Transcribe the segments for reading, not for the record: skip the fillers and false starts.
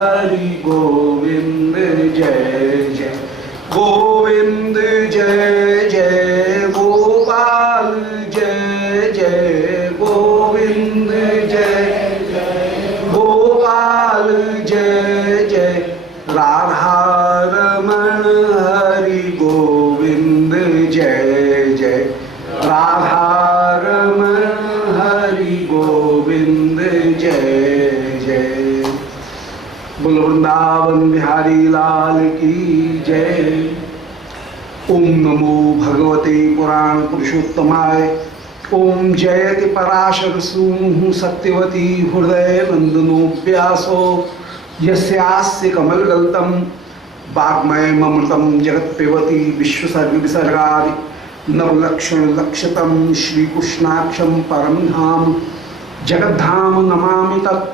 हरि गोविंद जय जय गोविंद जय जय गोपाल जय जय गोविंद जय जय गोपाल जय जय राधा रमण हरि गोविंद जय जय राधा रमण हरि गोविंद जय जय। बोल वृंदावन बिहारी लाल की जय। ओम नमो भगवते पुराण पुरुषोत्तमाय। ओम जयति पराशर सूनु सत्यवती हृदय नंदनो व्यासो यस्यास्य कमलगल्तम वाग्मय ममृतम जगत्पिबती विश्वसर्ग विसर्गादि नवलक्षण लक्षतम श्रीकृष्णाक्षम परम धाम जगद्धाम नमामि तत्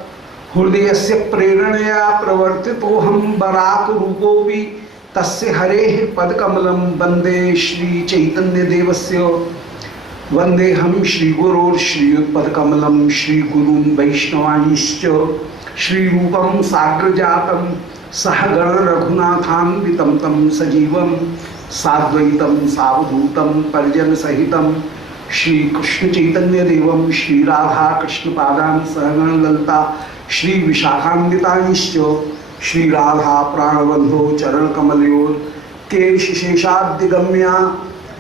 हृदय से प्रेरणया प्रवर्तितोहम बराक रूपोपि तस्य हरेः पदकमलं वंदे श्री चैतन्य देवस्य वंदे हम श्री गुरोर् श्रीयुतपदकमलं श्री गुरुं वैष्णवांश्च श्री रूपं साग्रजातं सहगण रघुनाथान्वितं तं सजीवं साद्वैतं सावधूतं परिजन सहितं श्री कृष्ण चैतन्य देवं श्री राधा कृष्ण पादान सहगण ललिता श्री विशाखान्वितांश्च श्री राधा प्राणबंधो चरण कमलयोर केश शेषाद्यगम्या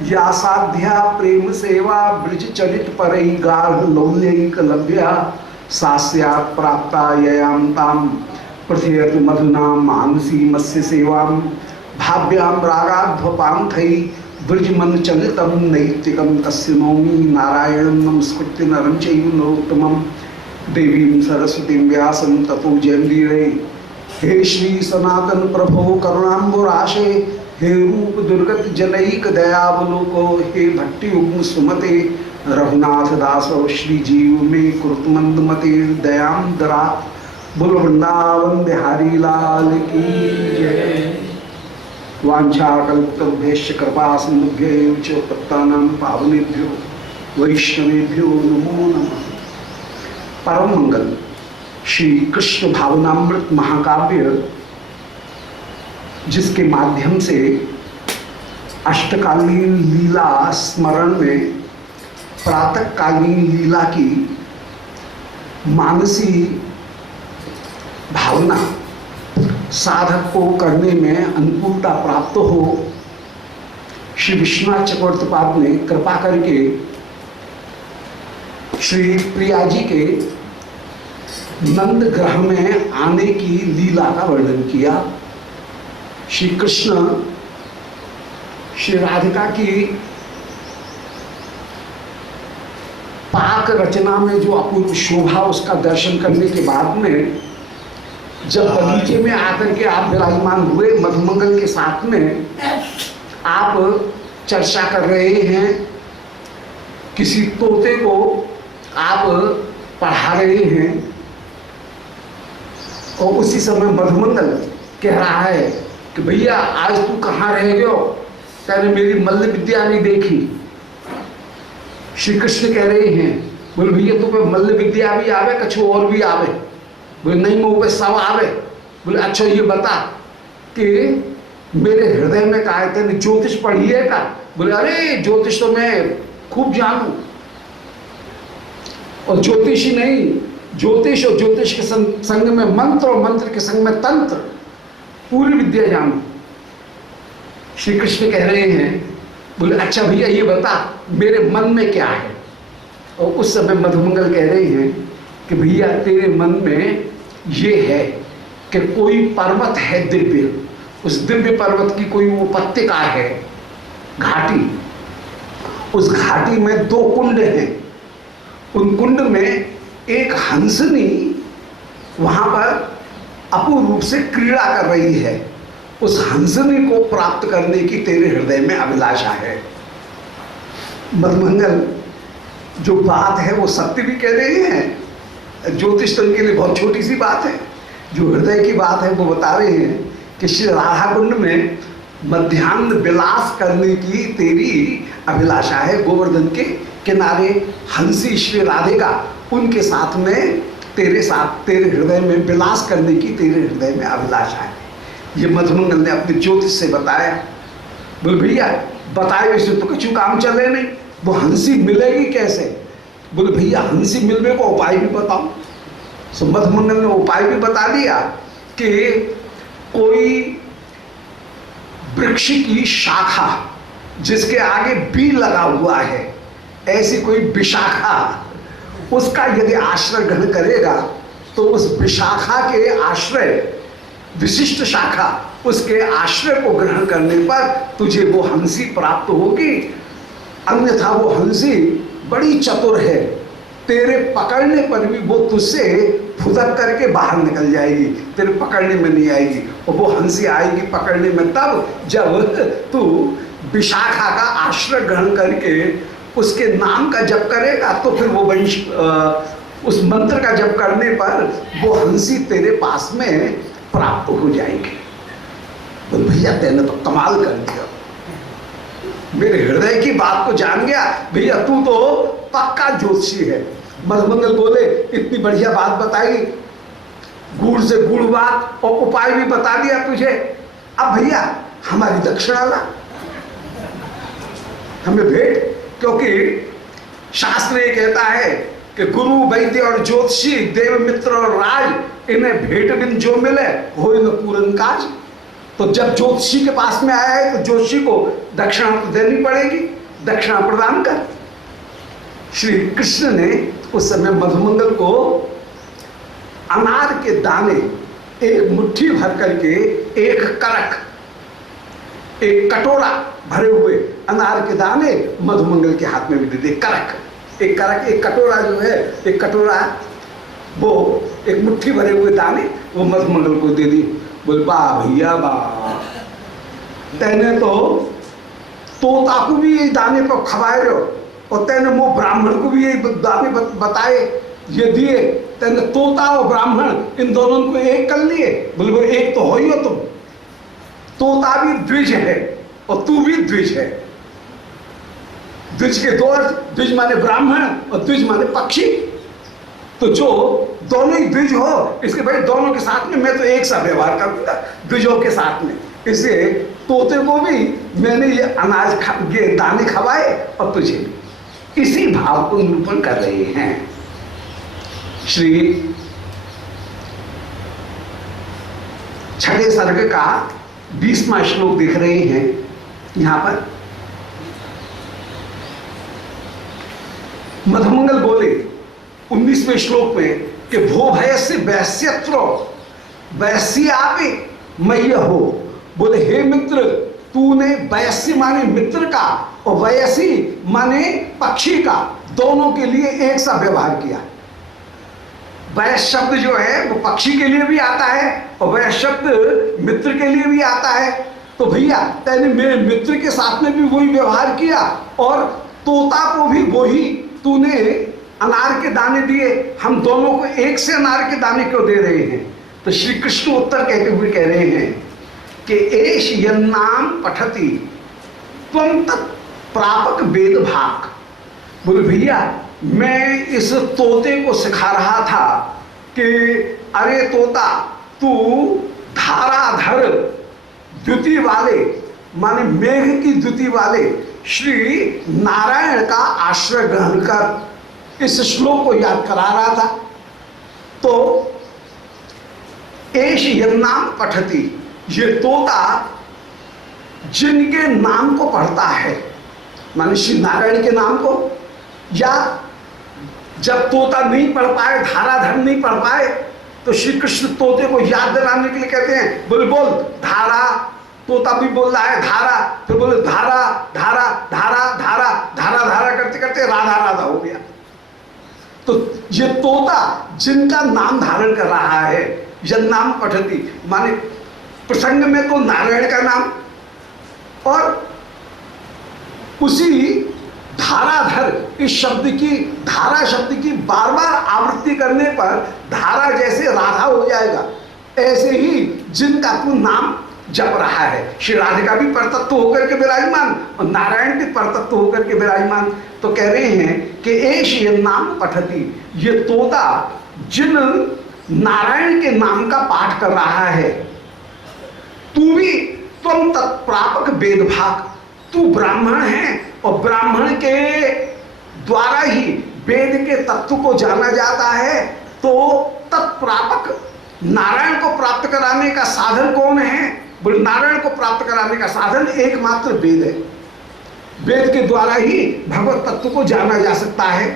या साध्या प्रेम सेवा ब्रज चरित परई गाढ़ लौल्यैक लभ्या सास्यात् प्राप्ता ययां तां प्रथयतु मधुना मानसी मत्स्य सेवां भाव्यां रागाध्वपांथै ब्रजमन चलितं नैतिकं तस्य नौमि नारायणं नमस्कृत्य नरं चैव नरोत्तमं देवीं सरस्वतीं व्यासं ततो जयंतीरे। हे श्री सनातन प्रभो करुणाम्बुराशे हे रूप दुर्गत जनैक दयावलोको हे भट्टी उग्म सुमते रघुनाथ दासो श्री जीव में कुरुतमंद मते दयाम दरा। बोल वृंदावन बिहारी लाल की जय। वांछाकल्पतरुभ्यश्च कृपा सिन्धुभ्यैव च पतितानां पावनेभ्यो वैष्णवेभ्यो नमो नमः। परम मंगल श्री कृष्ण भावनामृत महाकाव्य जिसके माध्यम से अष्टकालीन लीला स्मरण में प्रातःकालीन लीला की मानसी भावना साधक को करने में अनुकूलता प्राप्त हो, श्री विश्वनाथ चक्रवर्तीपाद ने कृपा करके श्री प्रिया जी के नंद ग्रह में आने की लीला का वर्णन किया। श्री कृष्ण श्री राधिका की पाक रचना में जो अपूर्व शोभा उसका दर्शन करने के बाद में जब बगीचे में आकर के आप विराजमान हुए मधुमंगल के साथ में आप चर्चा कर रहे हैं, किसी तोते को आप पढ़ा रहे हैं और उसी समय मधुमंगल कह रहा है कि भैया आज तू कहाँ रह गयो, तेने मेरी मल्ल विद्या नहीं देखी। श्री कृष्ण कह रहे हैं बोले भैया तुम्हें मल्ल विद्या भी आवे कछु और भी आवे? बोले नहीं मुँह पे सब आवे। बोले अच्छा ये बता कि मेरे हृदय में कहा है तेने ज्योतिष पढ़ी है का? बोले अरे ज्योतिष तो मैं खूब जानू, और ज्योतिष ही नहीं, ज्योतिष और ज्योतिष के संग में मंत्र और मंत्र के संग में तंत्र, पूरी विद्या जानू। श्री कृष्ण कह रहे हैं बोले अच्छा भैया ये बता मेरे मन में क्या है? और उस समय मधुमंगल कह रहे हैं कि भैया तेरे मन में ये है कि कोई पर्वत है दिव्य, उस दिव्य पर्वत की कोई वो पत्तिका है घाटी, उस घाटी में दो कुंड हैं, उन कुंड में एक हंसनी वहां पर अपूर्व रूप से क्रीड़ा कर रही है, उस हंसनी को प्राप्त करने की तेरे हृदय में अभिलाषा है। मधुमंगल जो बात है वो सत्य भी कह रहे हैं, ज्योतिष तो इनके लिए बहुत छोटी सी बात है, जो हृदय की बात है वो बता रहे हैं कि श्री राधा कुंड में मध्यान्ह विलास करने की तेरी अभिलाषा है। गोवर्धन के किनारे हंसी श्री राधिका उनके साथ में तेरे साथ तेरे हृदय में विलास करने की तेरे हृदय में अभिलाषा है। ये मधुमंगल ने अपने ज्योतिष से बताया। बोल भैया बताए वैसे तो कुछ काम चले नहीं, वो हंसी मिलेगी कैसे? बोले भैया हंसी मिलने को उपाय भी बताओ। सो मधुमंगल ने उपाय भी बता दिया कि कोई वृक्ष की शाखा जिसके आगे बी लगा हुआ है, ऐसी कोई विशाखा, उसका यदि आश्रय ग्रहण करेगा तो उस विशाखा के आश्रय, विशिष्ट शाखा, उसके आश्रय को ग्रहण करने पर तुझे वो हंसी प्राप्त होगी। अन्यथा वो हंसी बड़ी चतुर है, तेरे पकड़ने पर भी वो तुझसे फुदक करके बाहर निकल जाएगी, तेरे पकड़ने में नहीं आएगी। और वो हंसी आएगी पकड़ने में तब जब तू विशाखा का आश्रय ग्रहण करके उसके नाम का जप करेगा, तो फिर वो वंश उस मंत्र का जप करने पर वो हंसी तेरे पास में प्राप्त हो जाएगी। बोल भैया तेने तो कमाल कर दिया, मेरे हृदय की बात को जान गया भैया, तू तो पक्का ज्योतिषी है। मधुमंगल बोले इतनी बढ़िया बात बताई, गुड़ से गुड़ बात, और उपाय भी बता दिया तुझे। अब भैया हमारी दक्षिणा ला, हमें भेंट, क्योंकि शास्त्र ये कहता है कि गुरु वैद्य और ज्योतिषी, देव मित्र और राज, इन्हें भेंट बिन जो मिले हो न पूर्ण काज। तो जब ज्योतिषी के पास में आया है तो ज्योतिषी को दक्षिणा तो देनी पड़ेगी, दक्षिणा प्रदान कर। श्री कृष्ण ने उस समय मधुमंगल को अनार के दाने एक मुट्ठी भर करके, एक करक, एक कटोरा भरे हुए अनार के दाने मधुमंगल के हाथ में भी दे दे। करक, एक करक, एक कटोरा जो है, एक कटोरा, वो एक मुट्ठी भरे हुए दाने वो मधुमंगल को दे दी। बोल वाह भैया वाह, तेने तो तोता को भी ये दाने पर खवाए रहे हो, और तेने वो ब्राह्मण को भी ये दाने बताए, ये दिए, तेने तोता और ब्राह्मण इन दोनों को एक कर लिए। बोले वो एक तो हो ही हो तुम, तोता भी द्विज है और तू भी द्विज है। द्विज के दो अर्थ, द्विज माने ब्राह्मण और द्विज माने पक्षी। तो जो दोनों ही द्विज हो, इसके भाई दोनों के साथ में मैं तो एक सा व्यवहार करूंगा द्विजों के साथ में। इसलिए तोते को भी मैंने ये अनाज ये दाने खवाए और तुझे भी, इसी भाव को निरूपण कर रहे हैं। श्री छठे सर्ग का 20वां श्लोक देख रहे हैं यहां पर। मधुमंगल बोले 19वें श्लोक में कि भो भयस्य वैश्यत्रो वैश्यापि मय्य हो। बोले हे मित्र, तूने वैश्य माने मित्र का और वैसी माने पक्षी का, दोनों के लिए एक सा व्यवहार किया। वैश्य शब्द जो है वो पक्षी के लिए भी आता है और वैश्य शब्द मित्र के लिए भी आता है। तो भैया तेने मेरे मित्र के साथ में भी वही व्यवहार किया और तोता को भी वही तूने अनार के दाने दिए। हम दोनों को एक से अनार के दाने क्यों दे रहे हैं? तो श्री कृष्ण उत्तर कहते हुए कह रहे हैं कि एष यन्नाम पठति त्वं तत् प्रापक वेद भाग। बोले भैया मैं इस तोते को सिखा रहा था कि अरे तोता, तू धाराधर द्युति वाले माने मेघ की द्युति वाले श्री नारायण का आश्रय ग्रहण कर। इस श्लोक को याद करा रहा था। तो एष यन्नाम पठति, ये तोता जिनके नाम को पढ़ता है माने श्री नारायण के नाम को, या जब तोता नहीं पढ़ पाए, धाराधर नहीं पढ़ पाए, तो श्री कृष्ण तोते को याद दिलाने के लिए कहते हैं, बोल बोल धारा। तोता भी बोल रहा है धारा, फिर बोले धारा धारा धारा धारा धारा धारा करते करते राधा राधा हो गया। तो ये तोता जिनका नाम धारण कर रहा है, यन्नाम पठति माने प्रसंग में तो नारायण का नाम, और उसी धाराधर इस शब्द की, धारा शब्द की बार बार आवृत्ति करने पर धारा जैसे राधा हो जाएगा, ऐसे ही जिनका तू नाम जप रहा है, श्री राधिका भी परतत्व होकर के विराजमान और नारायण भी परतत्व होकर के विराजमान। तो कह रहे हैं कि एष यन्नाम पठति, ये तोता जिन नारायण के नाम का पाठ कर रहा है, तू भी त्वम तत्प्रापक वेद भाग, तू ब्राह्मण है और ब्राह्मण के द्वारा ही वेद के तत्व को जाना जाता है। तो तत्प्रापक नारायण को प्राप्त कराने का साधन कौन है? बोले नारायण को प्राप्त कराने का साधन एकमात्र वेद है। वेद के द्वारा ही भगवत तत्व को जाना जा सकता है,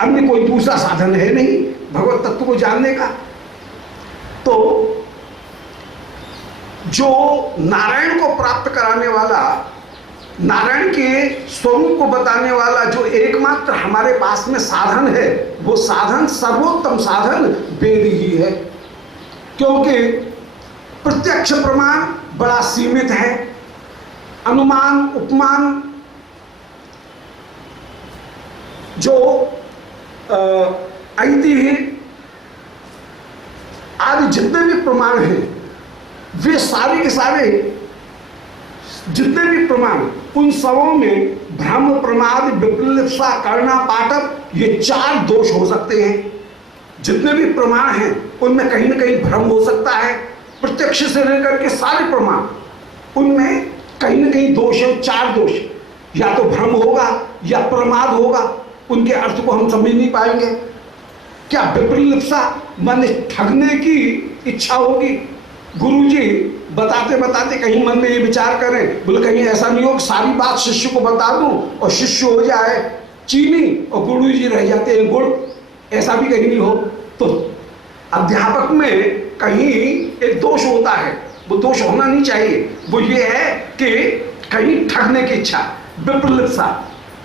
अन्य कोई दूसरा साधन है नहीं भगवत तत्व को जानने का। तो जो नारायण को प्राप्त कराने वाला, नारायण के स्वरूप को बताने वाला जो एकमात्र हमारे पास में साधन है, वो साधन सर्वोत्तम साधन वेद ही है। क्योंकि प्रत्यक्ष प्रमाण बड़ा सीमित है, अनुमान उपमान जो ऐतिह्य आदि जितने भी प्रमाण हैं, वे सारे के सारे जितने भी प्रमाण, उन सबों में भ्रम प्रमाद विप्लुप्सा करना पाटप, ये 4 दोष हो सकते हैं। जितने भी प्रमाण हैं उनमें कहीं ना कहीं भ्रम हो सकता है। प्रत्यक्ष से लेकर के सारे प्रमाण, उनमें कहीं ना कहीं दोष है, 4 दोष, या तो भ्रम होगा या प्रमाद होगा, उनके अर्थ को हम समझ नहीं पाएंगे। क्या विप्लुप्सा माने ठगने की इच्छा होगी? गुरुजी बताते बताते कहीं मन में ये विचार करें, बोले कहीं ऐसा नहीं हो सारी बात शिष्य को बता दूं और शिष्य हो जाए चीनी और गुरुजी रह जाते हैं गुड़, ऐसा भी कहीं नहीं हो। तो अध्यापक में कहीं एक दोष होता है, वो दोष होना नहीं चाहिए। वो ये है कि कहीं ठगने की इच्छा, विप्लुप्सा,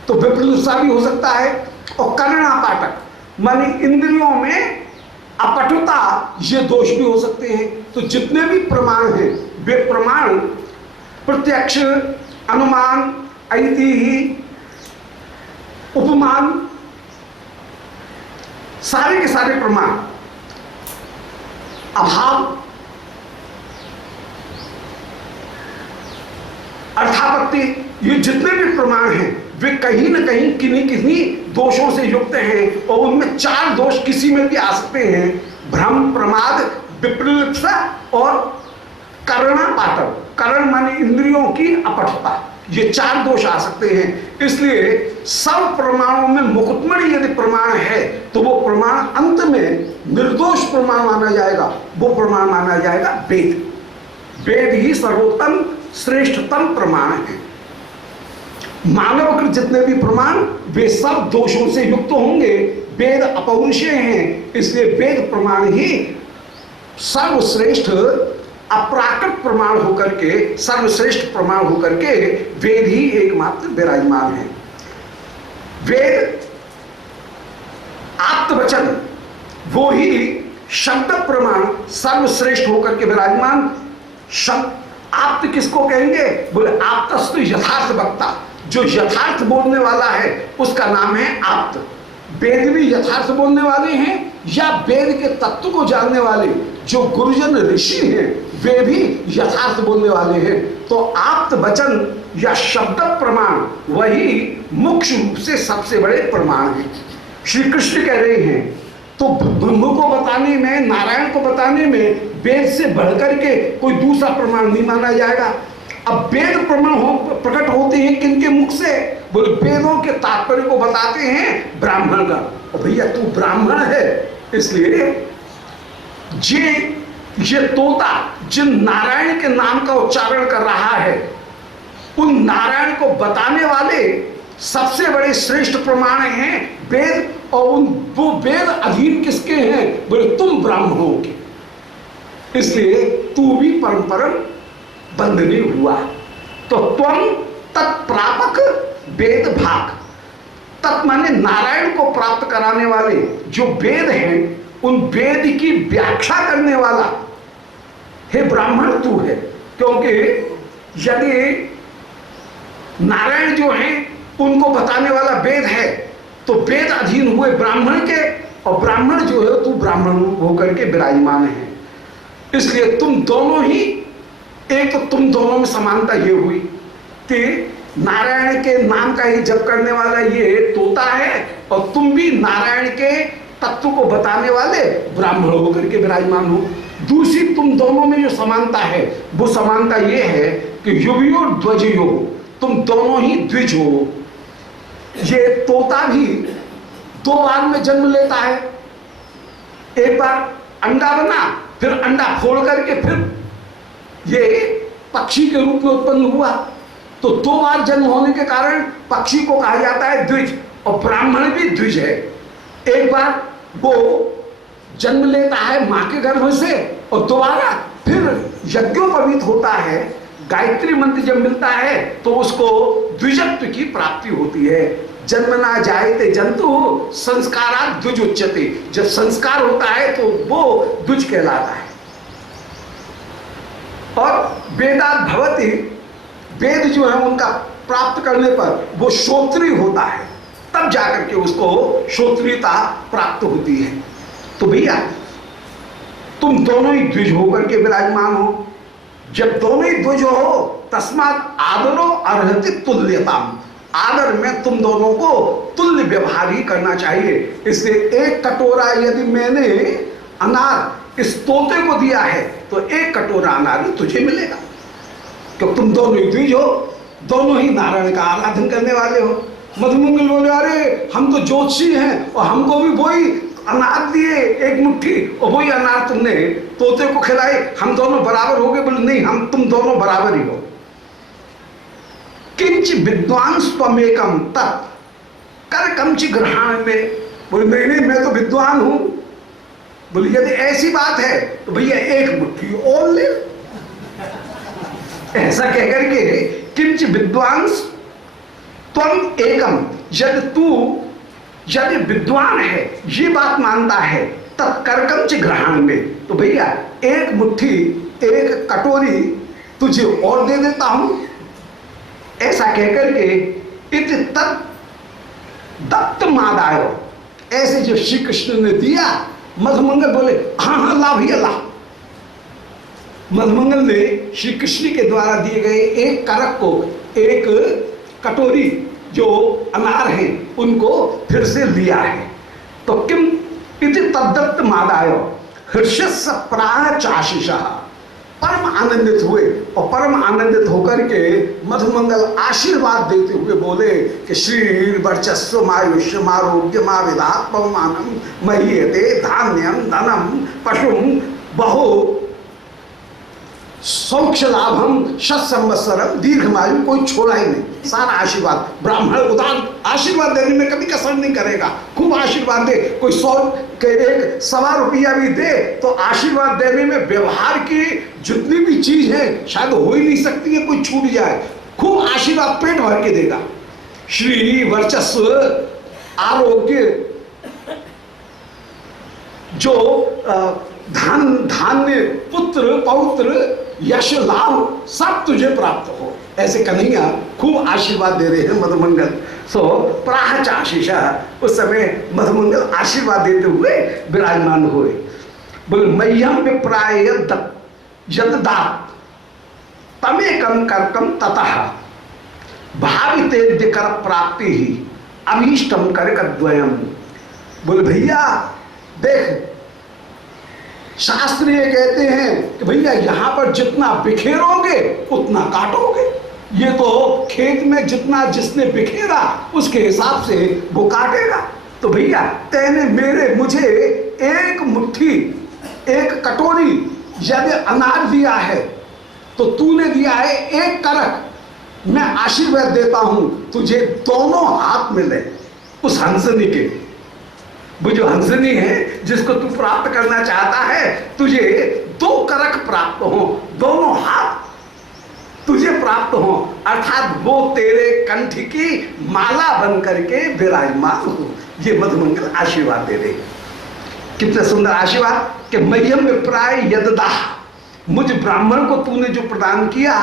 तो विप्लुप्सा भी हो सकता है। और कर्णापाटक माने इंद्रियों में अपटुता, ये दोष भी हो सकते हैं। तो जितने भी प्रमाण हैं वे प्रमाण प्रत्यक्ष, अनुमान, ऐतिह्य, उपमान, सारे के सारे प्रमाण, अभाव, अर्थापत्ति, ये जितने भी प्रमाण हैं वे कहीं ना कहीं किन्हीं किन्हीं दोषों से युक्त हैं। और उनमें 4 दोष किसी में भी आ सकते हैं, भ्रम, प्रमाद, विप्लुप्सा और कर्णापाटक। कर्ण माने इंद्रियों की अपटता, ये 4 दोष आ सकते हैं। इसलिए सब प्रमाणों में मुकुटमणि यदि प्रमाण है तो वो प्रमाण अंत में निर्दोष प्रमाण माना जाएगा, वो प्रमाण माना जाएगा वेद। वेद ही सर्वोत्तम श्रेष्ठतम प्रमाण है। मानव के जितने भी प्रमाण वे सब दोषों से युक्त होंगे। वेद अपौरुषेय हैं, इसलिए वेद प्रमाण ही सर्वश्रेष्ठ अपराकृत प्रमाण होकर के, सर्वश्रेष्ठ प्रमाण होकर के वेद ही एकमात्र विराजमान है। वेद आप्तवचन, वो ही शब्द प्रमाण सर्वश्रेष्ठ होकर के विराजमान। शब्द आप्त किसको कहेंगे? बोले आप्तस्तु यथार्थ वक्ता, जो यथार्थ बोलने वाला है उसका नाम है आप्त। वेद भी यथार्थ बोलने वाले हैं या वेद के तत्व को जानने वाले जो गुरुजन ऋषि हैं वे भी यथार्थ बोलने वाले हैं। तो आप्त वचन या शब्द प्रमाण वही मुख्य रूप से सबसे बड़े प्रमाण हैं। श्री कृष्ण कह रहे हैं तो ब्रह्म को बताने में, नारायण को बताने में वेद से बढ़कर के कोई दूसरा प्रमाण नहीं माना जाएगा। अब वेद प्रमाण प्रकट होते हैं किनके मुख से? बोले वेदों के तात्पर्य को बताते हैं ब्राह्मण का। और भैया तू ब्राह्मण है, इसलिए ये तोता जिन नारायण के नाम का उच्चारण कर रहा है उन नारायण को बताने वाले सबसे बड़े श्रेष्ठ प्रमाण हैं वेद। और वो वेद अधीन किसके हैं? बोले तुम ब्राह्मणों के, इसलिए तू भी परंपरा बंधनी हुआ। तो त्वम तत्प्रापक वेद भाग, तत् माने नारायण को प्राप्त कराने वाले जो वेद हैं उन वेद की व्याख्या करने वाला हे ब्राह्मण तू है। क्योंकि यदि नारायण जो हैं उनको बताने वाला वेद है तो वेद अधीन हुए ब्राह्मण के, और ब्राह्मण जो है तू ब्राह्मण होकर के विराजमान है। इसलिए तुम दोनों ही, एक तो तुम दोनों में समानता ये हुई कि नारायण के नाम का ही जप करने वाला ये तोता है और तुम भी नारायण के तत्व को बताने वाले ब्राह्मण होकर के विराजमान हो। दूसरी तुम दोनों में जो समानता है वो समानता ये है कि युवयो ध्वजयो, तुम दोनों ही द्विज हो। ये तोता भी दो बार में जन्म लेता है, एक बार अंडा बना, फिर अंडा फोड़ करके फिर ये पक्षी के रूप में उत्पन्न हुआ। तो दो बार जन्म होने के कारण पक्षी को कहा जाता है द्विज, और ब्राह्मण भी द्विज है। एक बार वो जन्म लेता है मां के गर्भ से और दोबारा फिर यज्ञोपवीत होता है, गायत्री मंत्र जब मिलता है तो उसको द्विजत्व की प्राप्ति होती है। जन्मना जायते जंतु संस्कारात् द्विज उच्यते, जब संस्कार होता है तो वो द्विज कहलाता है। और वेदात् भवति, वेद जो है उनका प्राप्त करने पर वो श्रोत्रिय होता है, तब जाकर के उसको श्रोत्रियता प्राप्त होती है। तो भैया तुम दोनों ही द्विज होकर के विराजमान हो। जब दोनों ही द्विज हो तस्मात् आदरो अर्हति तुल्यताम, आदर में तुम दोनों को तुल्य व्यवहार ही करना चाहिए। इसलिए एक कटोरा यदि मैंने अनार इस तोते को दिया है तो एक कटोरा अनार तुझे मिलेगा, क्योंकि तुम दोनों ही द्विज हो, दोनों ही नारायण का आराधन करने वाले हो। मधुमंगल बोले अरे हम तो ज्योतिषी हैं और हमको भी वही अनार दिए एक मुट्ठी और वही अनार तुमने तोते को खिलाए, हम दोनों बराबर हो गए। बोले नहीं, हम तुम दोनों बराबर ही हो। किंच विद्वान स्वमेकम तत् कर कमचि ग्रहण में, बोले नहीं मैं तो विद्वान हूं। बोले यदि ऐसी बात है तो भैया एक मुट्ठी और ले। ऐसा कहकर के किंच विद्वान त्वम एकम, यदि विद्वान है ये बात मानता है तत्कर्कम च ग्रहण में, तो भैया एक मुट्ठी एक कटोरी तुझे और दे देता हूं। ऐसा कहकर के इत तत् दत्त मादायो, ऐसे जो श्री कृष्ण ने दिया, मधुमंगल बोले हाँ हाँ ला भैया ला। मधुमंगल ने श्री कृष्ण के द्वारा दिए गए एक करक को, एक कटोरी जो अनार है उनको फिर से लिया है। तो किम इति तद्दत्त मादायो हर्षस्य प्राह चाशिषः, परम आनंदित हुए और परम आनंदित होकर के मधुमंगल आशीर्वाद देते हुए बोले कि श्री वर्चस्व मायुष्य मारोग्य मा विधात पवमानम महीयते धान्यम धनम पशुम बहु सौक्ष लाभम शत संवत्सरम दीर्घमायु, कोई छोड़ा ही नहीं। सारा आशीर्वाद, ब्राह्मण उदार आशीर्वाद देने में कभी कसर नहीं करेगा, खूब आशीर्वाद दे। कोई 100 के एक 1.25 रुपया भी दे तो आशीर्वाद देने में व्यवहार की जितनी भी चीज है शायद हो ही नहीं सकती है कोई छूट जाए। खूब आशीर्वाद पेट भर के देगा। श्री वर्चस्व आरोग्य जो धान्य पुत्र पौत्र यश लाभ सब तुझे प्राप्त हो, ऐसे कन्हैया खूब आशीर्वाद दे रहे हैं मधुमंगल। सो प्राहचाशीष, उस समय मधुमंगल आशीर्वाद देते हुए विराजमान हुए। बोले मह्यम विप्राय यददात तमेकम कर्कम ततः भाविते कर प्राप्ति ही अभीष्टम करकद्वयम। बोले भैया देख, शास्त्र ये कहते हैं कि भैया यहां पर जितना बिखेरोगे उतना काटोगे। ये तो खेत में जितना जिसने बिखेरा उसके हिसाब से वो काटेगा। तो भैया तेने मुझे एक मुट्ठी एक कटोरी यदि अनाज दिया है तो तूने दिया है एक करक। मैं आशीर्वाद देता हूं तुझे दोनों हाथ मिले उस हंसनी के। वो जो हंसनी है जिसको तू प्राप्त करना चाहता है, तुझे 2 करक प्राप्त हो, दोनों हाथ तुझे प्राप्त हो, अर्थात वो तेरे कंठ की माला बन करके विराजमान हो। ये मधुमंगल आशीर्वाद दे रहे। कितने सुंदर आशीर्वाद कि मह्यम विप्राय यददाह, मुझ ब्राह्मण को तूने जो प्रदान किया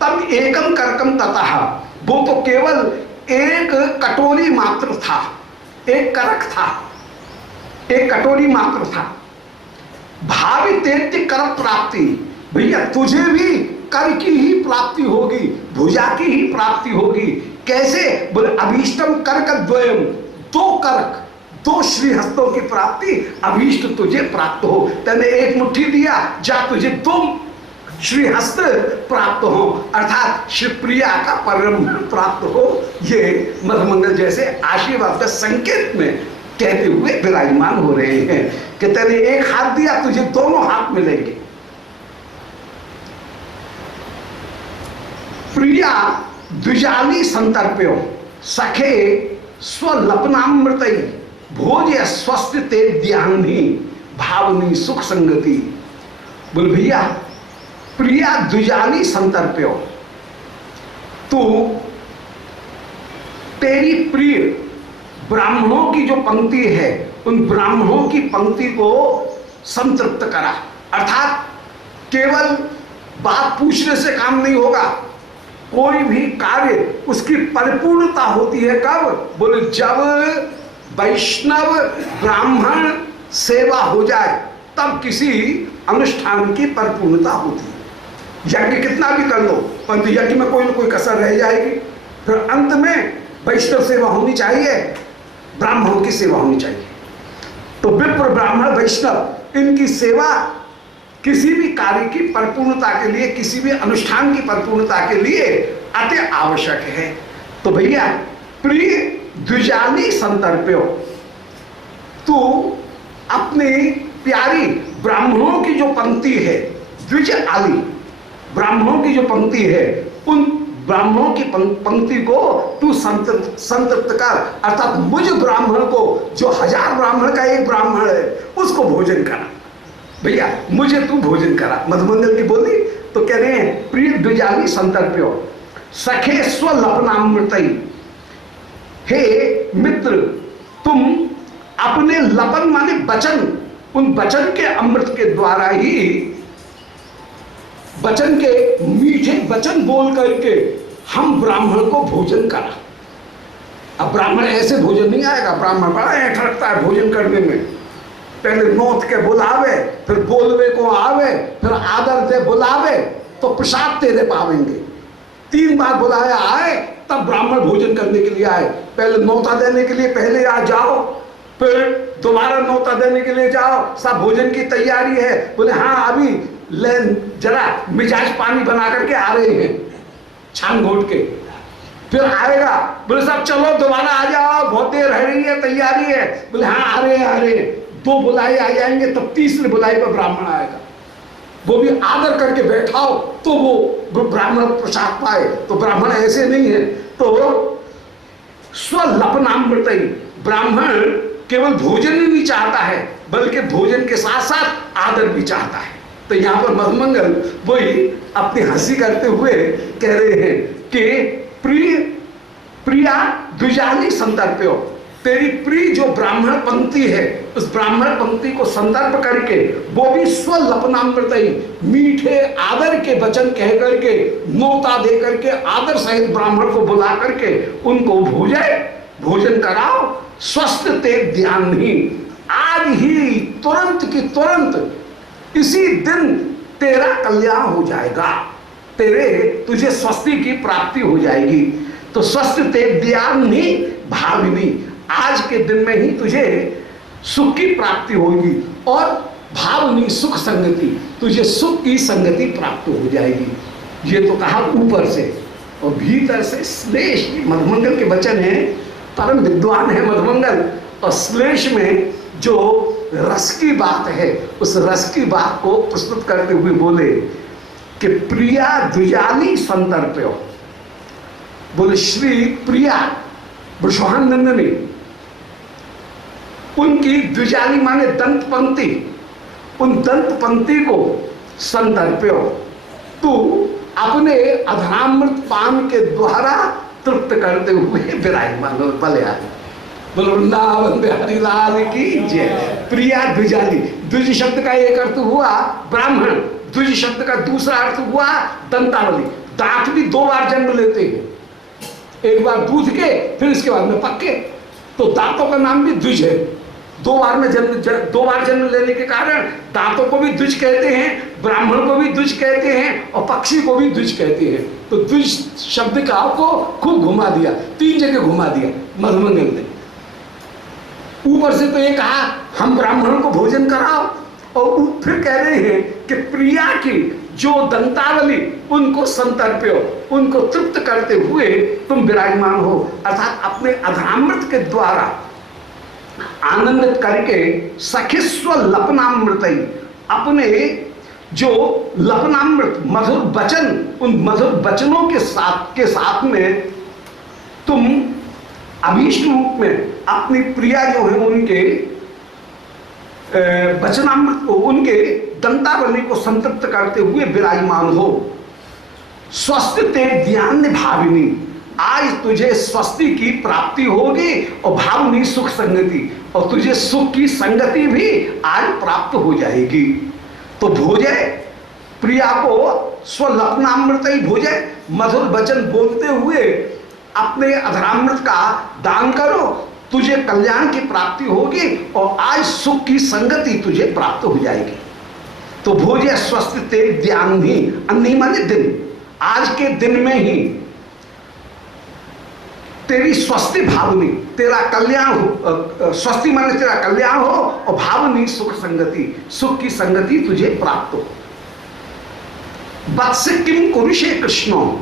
तब एकम करकम ततः, वो तो केवल एक कटोरी मात्र था, एक करक था, एक कटोरी मात्र था। भावी तेत्य कर प्राप्ति, भैया तुझे भी कर की ही प्राप्ति होगी, भुजा की ही प्राप्ति होगी। कैसे? बोले अभीष्टम करक द्वयम, 2 करक, दो श्रीहस्तों की प्राप्ति, अभीष्ट तुझे प्राप्त हो। तेने एक मुट्ठी दिया, जा तुझे दो श्रीहस्त प्राप्त हो, अर्थात श्री प्रिया का परम प्राप्त हो। ये मधुमंगल जैसे आशीर्वाद का संकेत में कहते हुए विराजमान हो रहे हैं कि तेने एक हाथ दिया, तुझे दोनों हाथ मिलेंगे। प्रिया द्विजाली संतर्प्यो सखे स्वलपनामृत भोज स्वस्थ ते द्यानी भावनी सुख संगति। बोल भैया, प्रिया द्विजाली संतर्प्यो, तू तेरी प्रिय ब्राह्मणों की जो पंक्ति है, उन ब्राह्मणों की पंक्ति को संतृप्त करा। अर्थात केवल बात पूछने से काम नहीं होगा, कोई भी कार्य उसकी परिपूर्णता होती है कब? बोले जब वैष्णव ब्राह्मण सेवा हो जाए तब किसी अनुष्ठान की परिपूर्णता होती है। यज्ञ कितना भी कर लो, परंतु यज्ञ में कोई ना कोई कसर रह जाएगी। फिर अंत में वैष्णव सेवा होनी चाहिए, ब्राह्मणों की सेवा होनी चाहिए। तो विप्र ब्राह्मण वैष्णव इनकी सेवा किसी भी कार्य की परिपूर्णता के लिए, किसी भी अनुष्ठान की परिपूर्णता के लिए अति आवश्यक है। तो भैया, प्रिय द्विजाली संतर्प्यो, तू अपनी प्यारी ब्राह्मणों की जो पंक्ति है, द्विज आली ब्राह्मणों की जो पंक्ति है, उन ब्राह्मणों की पंक्ति को तू संतृप्त कर। अर्थात मुझ ब्राह्मण को, जो 1000 ब्राह्मण का एक ब्राह्मण है, उसको भोजन करा। भैया, मुझे तू भोजन करा। मधुमंगल की बोली तो कह रहे हैं, प्रिय द्विजाली संतर्प्यो सखे स्वलपनामृत। हे मित्र, तुम अपने लपन माने वचन, उन वचन के अमृत के द्वारा ही, वचन के मीठे वचन बोल करके हम ब्राह्मण को भोजन करा। अब ब्राह्मण ऐसे भोजन नहीं आएगा, ब्राह्मण बड़ा ऐठ रखता है भोजन करने में। पहले नोत के बुलावे, फिर बोलवे को आवे, फिर आदर दे बुलावे तो प्रसाद तेरे पावेंगे। 3 बार बुलाया आए तब ब्राह्मण भोजन करने के लिए आए। पहले नौता देने के लिए पहले आ जाओ, फिर दोबारा नौता देने के लिए जाओ, सब भोजन की तैयारी है। बोले हाँ, अभी ले जरा मिजाज पानी बना करके आ रहे हैं, छान घोट के। फिर आएगा, बोले सब चलो दोबारा आ जाओ, बहुत देर रह रही है, तैयारी है। बोले हाँ, आ रहे हैं। 2 बुलाई आ जाएंगे, तब तीसरी बुलाई पर ब्राह्मण आएगा, वो भी आदर करके बैठाओ तो वो ब्राह्मण प्रसाद पाए। तो ब्राह्मण ऐसे नहीं है। तो स्वलपनामृत, ब्राह्मण केवल भोजन ही नहीं चाहता है, बल्कि भोजन के साथ साथ आदर भी चाहता है। तो यहाँ पर मधुमंगल वही अपनी हंसी करते हुए कह रहे हैं कि प्रिया द्विजाली संतर्प्यो, तेरी प्रिय जो ब्राह्मण पंक्ति है, उस ब्राह्मण पंक्ति को संदर्भ करके, वो भी स्वलपनामृत, मीठे आदर के वचन कह करके, नोता दे करके, आदर सहित ब्राह्मण को बुला करके उनको भोजन कराओ। स्वस्थ ते ध्यान नहीं, आज ही तुरंत की तुरंत इसी दिन तेरा कल्याण हो जाएगा, तुझे स्वस्ति की प्राप्ति हो जाएगी। तो स्वस्थ ते ध्यान नहीं भाविनी, आज के दिन में ही तुझे सुख की प्राप्ति होगी और भावनी सुख संगति, तुझे सुख की संगति प्राप्त हो जाएगी। ये तो कहा ऊपर से, और भीतर से श्लेष। मधुमंगल के वचन हैं, परम विद्वान है मधुमंगल, और श्लेष में जो रस की बात है, उस रस की बात को प्रस्तुत करते हुए बोले कि प्रिया द्विजाली संतर्प्यो, बोले श्री प्रिया वृषभानंदिनी, उनकी द्विजाली माने दंत पंक्ति, उन दंत पंक्ति को संतर्प्यो, तू अपने अधरामृत पान के द्वारा तृप्त करते हुए विराजमान हो। भले बोलो वृंदावन बिहारी लाल की जय। प्रिया द्विजाली, द्विज शब्द का एक अर्थ हुआ ब्राह्मण, द्विज शब्द का दूसरा अर्थ हुआ दंतावली। दांत भी 2 बार जन्म लेते हैं, एक बार दूध के, फिर इसके बाद में पक्के। तो दांतों का नाम भी द्विज है। 2 बार जन्म लेने के कारण दांतों को भी द्विज कहते हैं, ब्राह्मण को भी द्विज कहते हैं, और पक्षी को भी द्विज कहते हैं। तो द्विज शब्द का आपको खूब घुमा दिया, 3 जगह घुमा दिया मधुमंगल ने। ऊपर से तो ये कहा हम ब्राह्मणों को भोजन कराओ, और फिर कह रहे हैं कि प्रिया की जो दंतावली उनको संतर्प्यो, उनको तृप्त करते हुए तुम विराजमान हो। अर्थात अपने अधरामृत के द्वारा आनंदित करके सखिस्व लपनामृत, अपने जो लपनामृत मधुर वचन, उन मधुर वचनों के साथ में तुम अभीष्ट रूप में अपनी प्रिया जो है उनके वचनामृत को, उनके दंतावली को संतृप्त करते हुए विराजमान हो। स्वस्ति ते ज्ञान भाविनी, आज तुझे स्वस्ति की प्राप्ति होगी और भावनी सुख संगति, और तुझे सुख की संगति भी आज प्राप्त हो जाएगी। तो भोजे प्रिया को स्वलपनामृत ही भोजे, मधुर वचन बोलते हुए अपने अधरामृत का दान करो, तुझे कल्याण की प्राप्ति होगी और आज सुख की संगति तुझे प्राप्त हो जाएगी। तो भोजे स्वस्ति तेरे ज्ञान ही, अन्नी माने दिन, आज के दिन में ही तेरी स्वस्ति भावनी, तेरा कल्याण हो, स्वस्ति माने तेरा कल्याण हो, और भावनी सुख संगति, सुख की संगति तुझे प्राप्त हो। वत्स किम कुरुषे कृष्णो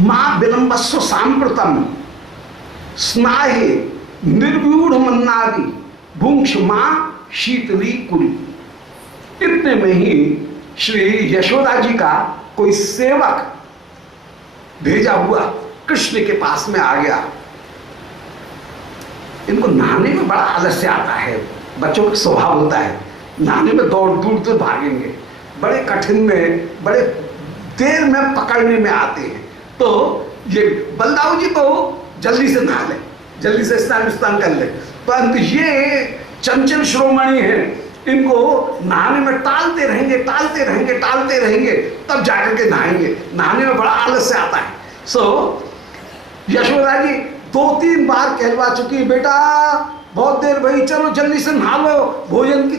मां विलंबस्व सांप्रतम स्नाहे निर्व्यूढ़ मन्नादि भुंक्ष मां शीतली कुरी। इतने में ही श्री यशोदा जी का कोई सेवक भेजा हुआ कृष्ण के पास में आ गया। इनको नहाने में बड़ा आलस्य आता है, बच्चों का स्वभाव होता है, नहाने में दौड़ दूर दूर भागेंगे, बड़े कठिन में, बड़े देर में पकड़ने में आते हैं। तो ये बलदाऊ जी तो जल्दी से नहा ले, जल्दी से स्नान कर ले, परंतु ये चंचल श्रोमणी है, इनको नहाने में टालते रहेंगे, तब जाकर के नहाएंगे। नहाने में बड़ा आलस्य आता है। सो यशोदा जी 2-3 बार कहलवा चुकी है, बेटा बहुत देर भाई, चलो जल्दी से नहा लो, भोजन की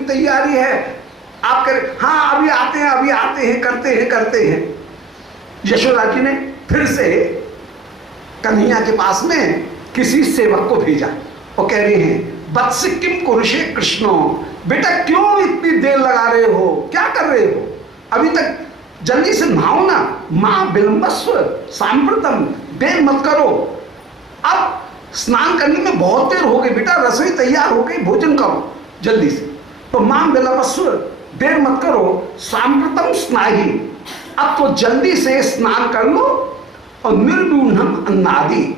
तैयारी है, आप करें, हाँ अभी आते हैं, करते हैं। यशोदा जी ने फिर से कन्हैया के पास में किसी सेवक को भेजा और कह रहे हैं, वत्स किम कुरुषे कृष्णो, बेटा क्यों इतनी देर लगा रहे हो, क्या कर रहे हो, अभी तक जल्दी से नहाओ ना। मां विलंबस्व सांप्रतम, देर मत करो, अब स्नान करने में बहुत देर हो गई, बेटा रसोई तैयार हो गई, भोजन करो जल्दी से। तो मां विलंबस्व, देर मत करो, सांप्रतम स्नाही, अब तो जल्दी से स्नान कर लो, और निर्व्यूढ़म अन्नादि,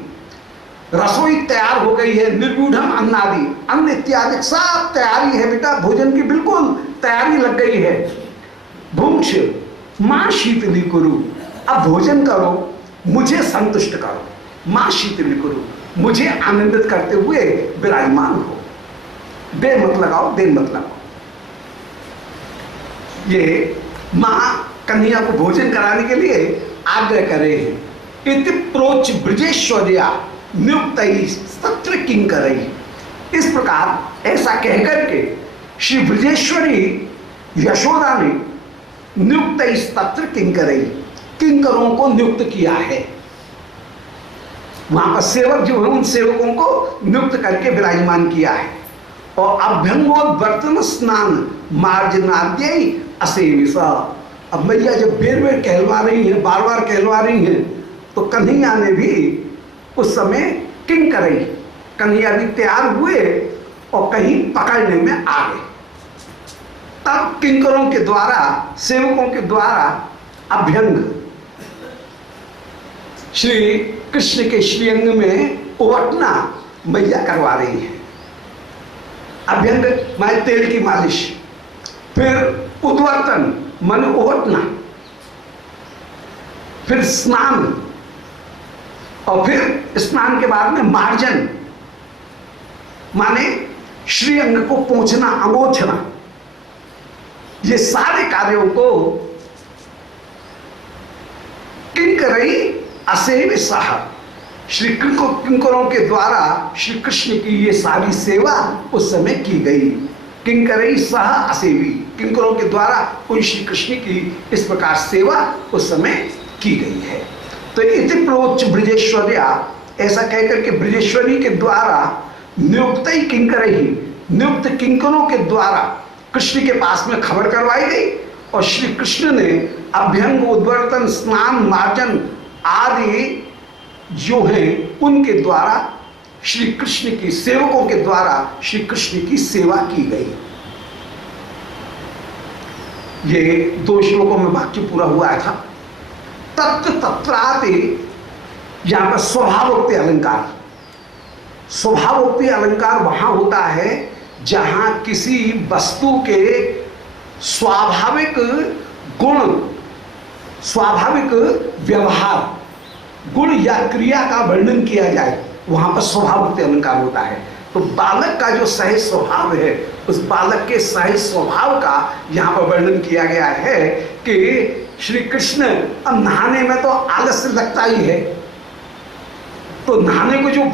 रसोई तैयार हो गई है, निर्व्यूढ़म अन्नादि, अन्न इत्यादि सब तैयारी है बेटा, भोजन की बिल्कुल तैयारी लग गई है। भुंक्ष मां शीतली कुरु, अब भोजन करो, मुझे संतुष्ट करो, मां शीतली कुरु, मुझे आनंदित करते हुए विराजमान हो, देर मत लगाओ। ये मां कन्हैया को भोजन कराने के लिए आग्रह कर रहे हैं। इति प्रोच ब्रजेश्वर्या नियुक्त सत्र किंकरई, इस प्रकार ऐसा कहकर के श्री ब्रजेश्वरी यशोदा ने नियुक्त तत्र किंकरई, किंकरों को नियुक्त किया है। वहां पर सेवक जो है, उन सेवकों को नियुक्त करके विराजमान किया है। और अभ्यंगोद्वर्तन स्नान मार्जनाद्य असेविसा, अब मैया जब बेर कहलवा रही है, बार बार कहलवा रही है, तो कन्हैया ने भी उस समय किंकरई, कन्हैया भी तैयार हुए और कहीं पकड़ने में आ गए। तब किंकरों के द्वारा, सेवकों के द्वारा अभ्यंग, श्री कृष्ण के श्रीअंग में उवटना मैया करवा रही है। अभ्यंग माने तेल की मालिश, फिर उद्वर्तन माने उवटना, फिर स्नान, और फिर स्नान के बाद में मार्जन माने श्रीअंग को पोंछना, अमोछना, ये सारे कार्यों को किंकरई असेव साह, श्री किंकरों के द्वारा श्री कृष्ण की ये सारी सेवा उस समय की गई। किंकरई सह असेवी, किंकरों के द्वारा उन श्री कृष्ण की इस प्रकार सेवा उस समय की गई है। तो इति प्रोच ब्रजेश्वर्या, ऐसा कहकर के ब्रजेश्वरी के द्वारा नियुक्त ही किंकर ही, नियुक्त किंकरों के द्वारा कृष्ण के पास में खबर करवाई गई और श्री कृष्ण ने अभ्यंग, उद्वर्तन, स्नान, मार्जन आदि जो हैं उनके द्वारा श्री कृष्ण की, सेवकों के द्वारा श्री कृष्ण की सेवा की गई। ये 2 श्लोकों में वाक्य पूरा हुआ था। तत्र तत्राते, यहां पर स्वभावोक्ति अलंकार, स्वभावोक्ति अलंकार वहां होता है जहां किसी वस्तु के स्वाभाविक गुण, स्वाभाविक व्यवहार, गुण या क्रिया का वर्णन किया जाए, वहां पर स्वभावोक्ति अलंकार होता है। तो बालक का जो सहज स्वभाव है, उस बालक के सहज स्वभाव का यहां पर वर्णन किया गया है कि श्री कृष्ण, अब नहाने में तो आलस्य लगता ही है, तो नहाने को जो